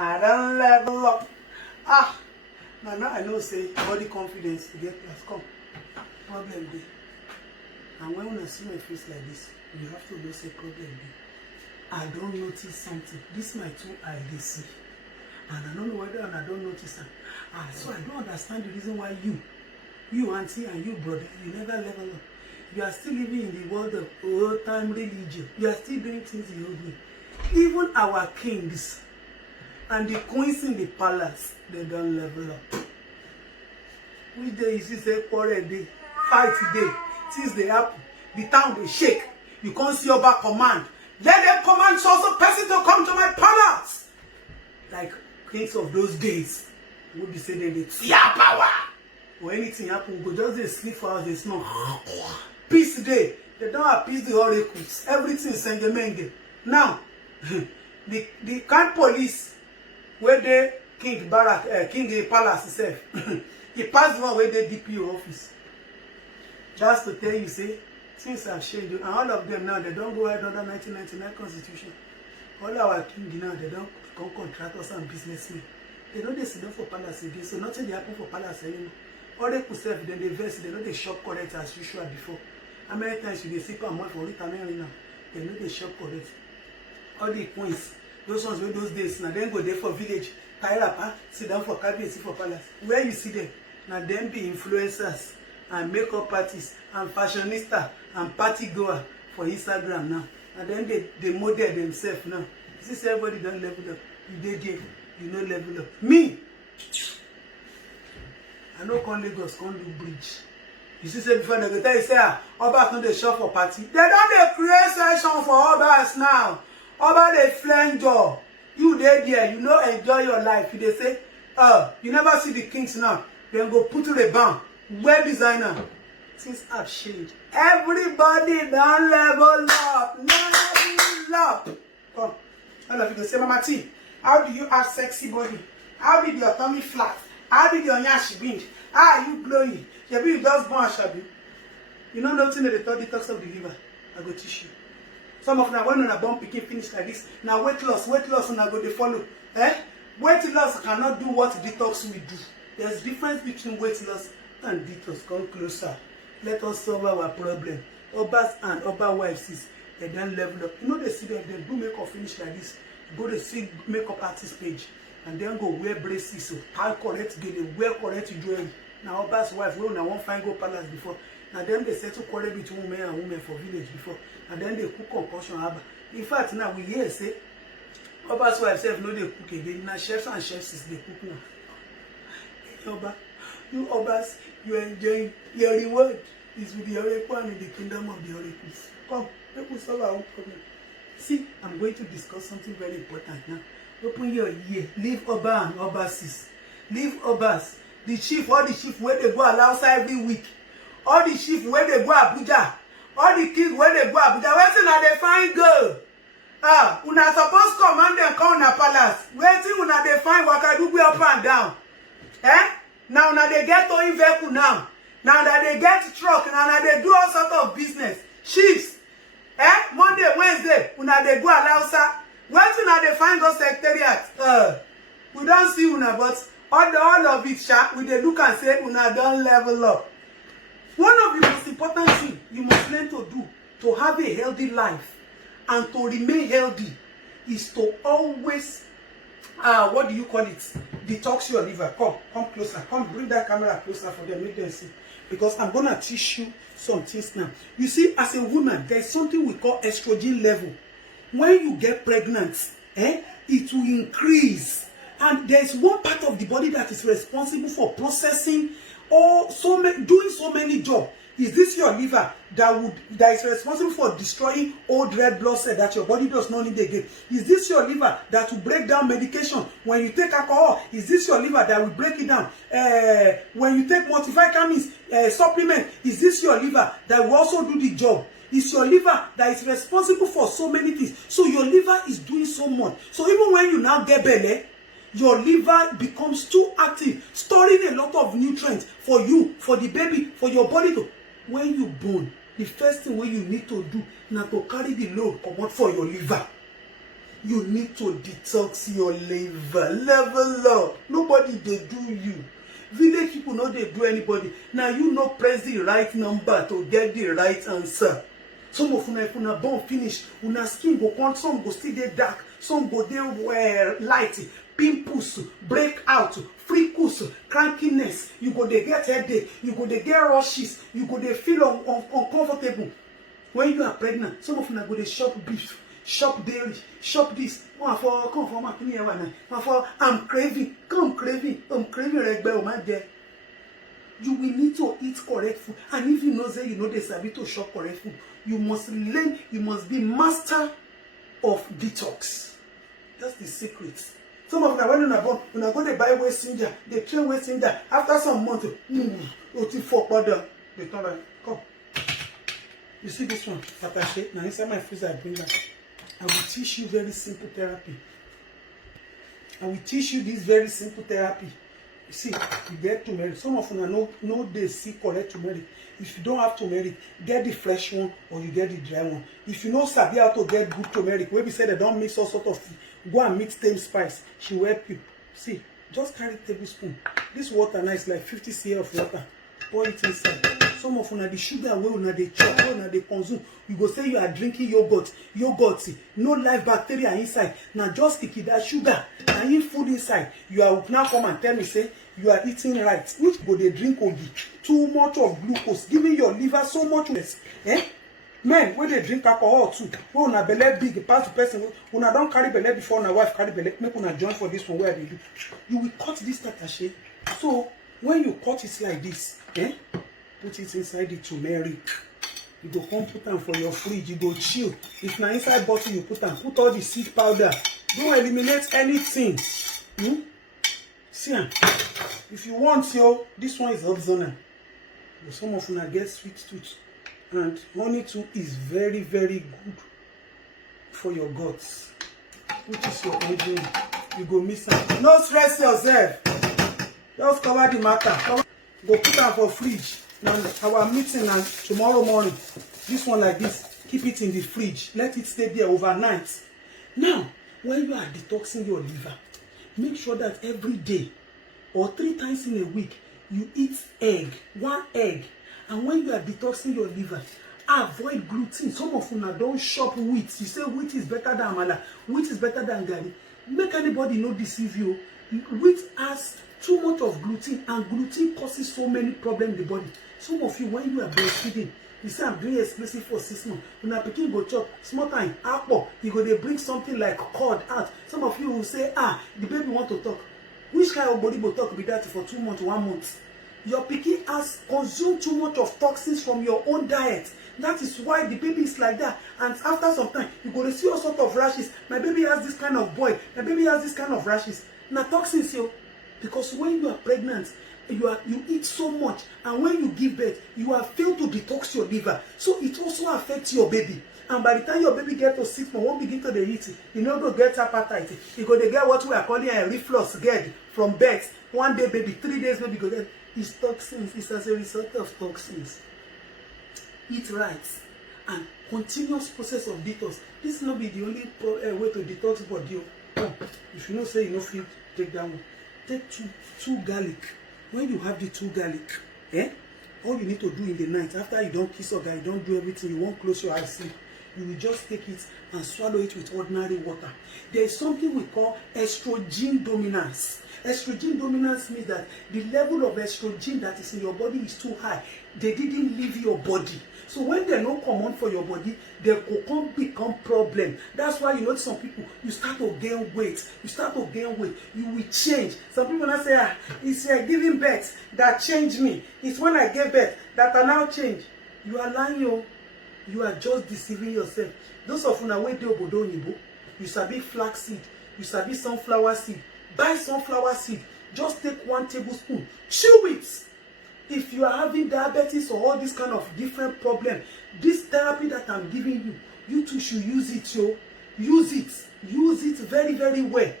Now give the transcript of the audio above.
I don't level up. Ah, now I know say body confidence to get plus come. Problem dey. And when you see my face like this, you have to know say problem dey. I don't notice something. This my two eye dey see. And I don't know whether I don't notice it. So I don't understand the reason why you auntie and you brother, you never level up. You are still living in the world of old time religion. You are still doing things the old way. Even our kings and the queens in the palace, they don't level up. Which day you see say quarrel day, fight day, things they happen, the town they shake. You can't see your back command. Let them command so person to come to my palace. Like kings of those days, would be saying they tear power. Or anything happen, we go just they sleep for us, they snore. Peace day, they don't appease the oracles. Everything is Sengemenge. Now, the kind police where they King Barak, King Palace itself, he passed the one where they DPO office. That's to tell you, say, things have changed. And all of them now, they don't go ahead under 1999 Constitution. All our king now, they don't become contractors and businessmen. They know they sit down for palace again, so nothing they happen for palace anymore. All they could serve, then they verse, they know they shop correct as usual before. How many times you they see and more for returning now? They know they shop correct. All the queens, those ones with those days, now then go there for village, tie up, sit down for cabinet, sit for palace. Where you see them, now them be influencers and makeup artists and fashionista and party goer for Instagram now. And then they model themselves now. You see, everybody don't level up. You dey there, you no level up. Me, I know come Lagos, come do bridge. You see, say before they go tell you, say, Oba no dey shop for party. They don't dey create session for Obas now. Oba dey flange job. You dey there, you know enjoy your life. You dey say, you never see the kings now. Then go put to the bank. Web designer. Things have changed. Everybody done level up. Level up. Come. All of you go say, Mama T, how do you have sexy body? How did your tummy flat? How did your nyashi bend? How are you glowing? You just born Shabi. You know nothing that they thought detox of the liver. I go teach you. Some of them when on a bomb picking finish like this. Now weight loss and I go they follow. Weight loss cannot do what detox will do. There's difference between weight loss and detox. Come closer. Let us solve our problem. Obas and Oba wives, they don't level up. You know they see them, they do makeup finish like this. Go to see makeup artist page. And then go wear braces, so tie correct girl, wear correct jewelry. Now Oba's wife, well, now one fine go palace before. Now then they settle quarrel between men and women for village before. And then they cook concussion harbor. In fact, now we hear say Oba's wife self no they cook again. Now chefs and chefs they cook now. Hey, Oba, you Obas, you enjoy your reward is with the oracle and in the kingdom of the oracles. Come, let us solve our own problem. See, I'm going to discuss something very important now. Open your ear. Leave Oba and Obasis. Leave Obas. The chief, all the chief where they go outside every week. All the chief where they go Abuja. All the kids where they go Abuja. Waiting na they find girl. Una suppose command them come na palace. Waiting una they find Wakadugu up and down. Now na they get towing vehicle now. Now that they get truck. Now that they do all sort of business. Chiefs. Monday, Wednesday, una they go outside. Waiting na they find us secretariat. We don't see una, but all of it, we dey look and say una don't level up. One of the most important things you must learn to do to have a healthy life and to remain healthy is to always, what do you call it? Detox your liver. Come closer. Come bring that camera closer for them, make them see. Because I'm gonna teach you some things now. You see, as a woman, there's something we call estrogen level. When you get pregnant, it will increase. And there's one part of the body that is responsible for processing or doing so many jobs. Is this your liver that is responsible for destroying old red blood cells that your body does not need again? Is this your liver that will break down medication when you take alcohol? Is this your liver that will break it down when you take multivitamins supplement? Is this your liver that will also do the job? It's your liver that is responsible for so many things. So your liver is doing so much. So even when you now get belly, your liver becomes too active, storing a lot of nutrients for you, for the baby, for your body. When you born, the first thing what you need to do is to carry the load come out for your liver. You need to detox your liver. Level up. Nobody they do you. Village people no they do anybody. Now you know press the right number to get the right answer. Some of una if una born finish, una skin go come, some go still dey dark, some go dey light, pimples, breakout, freckles, crankiness. You go dey get headache, you go dey get rushes, you go dey feel uncomfortable. When you are pregnant, some of una go dey shop beef, shop dairy, shop this. One for come for my one for I'm craving regbe o ma je. You will need to eat correct food, and if you know say you know they sabi to shop correct food, you must learn, you must be master of detox. That's the secret. Some of them when you are born, when you go to buy waste ginger, they train waste ginger. After some months, they turn like, come. You see this one, attaché. Now inside my freezer, I bring that. I will teach you very simple therapy. I will teach you this very simple therapy. You see, you get turmeric. Some of you know they see correct turmeric. If you don't have turmeric, get the fresh one or you get the dry one. If you know sabi how to get good turmeric, where we say they don't mix all sort of food, go and mix tame spice. She will help you. See, just carry a tablespoon. This water now is like 50 cl of water. Pour it inside. Some of una the sugar wey una dey chop, wey una dey consume, you go say you are drinking yogurt. No live bacteria inside. Now just kick that sugar and eat food inside. You are now come and tell me say you are eating right. Which go dey drink ogi? Too much of glucose, giving your liver so much less. Men wey dey drink alcohol too, wey una belle big pass the person, una don carry belle before una wife carry belle. Make una join for this one where they do. You will cut this attaché. So when you cut it like this, put it inside the turmeric. You go come put them for your fridge. You go chill. If na inside bottle you put them, put all the seed powder. Don't eliminate anything. See, if you want, this one is optional. But some of you get sweet tooth, and honey too is very, very good for your guts. Which is your origin. You go miss them. No stress yourself. Just cover the matter. Go put them for fridge. Now our meeting and tomorrow morning. This one like this. Keep it in the fridge. Let it stay there overnight. Now, when you are detoxing your liver, make sure that every day or 3 times in a week you eat egg, 1 egg. And when you are detoxing your liver, avoid gluten. Some of you don't shop wheat. You say wheat is better than amala. Wheat is better than garri. Make anybody not deceive you. Wheat has too much of gluten, and gluten causes so many problems in the body. Some of you, when you are breastfeeding, you say I'm doing exclusive for 6 months. When a pikin go chop small time, apple, you go they bring something like cord out. Some of you will say, the baby want to talk. Which kind of body will talk with that for 2 months, 1 month? Your pikin has consumed too much of toxins from your own diet. That is why the baby is like that. And after some time, you go to see all sort of rashes. My baby has this kind of boil. My baby has this kind of rashes. Now toxins, because when you are pregnant, you eat so much, and when you give birth, you have failed to detox your liver. So it also affects your baby. And by the time your baby gets to 6 months, won't begin to eat, you know, go get appetite. You go to get what we are calling a reflux GERD from birth. 1 day baby, 3 days baby go get. It's toxins. It's as a result of toxins. Eat right and continuous process of detox. This will not be the only way to detox body. If you know say you know feel, take that one. Take two garlic. When you have the 2 garlic, all you need to do in the night, after you don't kiss or guy, you don't do everything, you won't close your eyes, sleep. You will just take it and swallow it with ordinary water. There is something we call estrogen dominance. Estrogen dominance means that the level of estrogen that is in your body is too high. They didn't leave your body. So when they're not common for your body, they can become problem. That's why you know some people, you start to gain weight. You will change. Some people now say, it's giving birth that changed me. It's when I gave birth that I now change. You are lying, you are just deceiving yourself. Those of you now wait there, you sabi flax seed, you sabi sunflower seed. Buy sunflower seed. Just take 1 tablespoon. Chew it. If you are having diabetes or all this kind of different problem, this therapy that I'm giving you, you too should use it, Use it very, very well.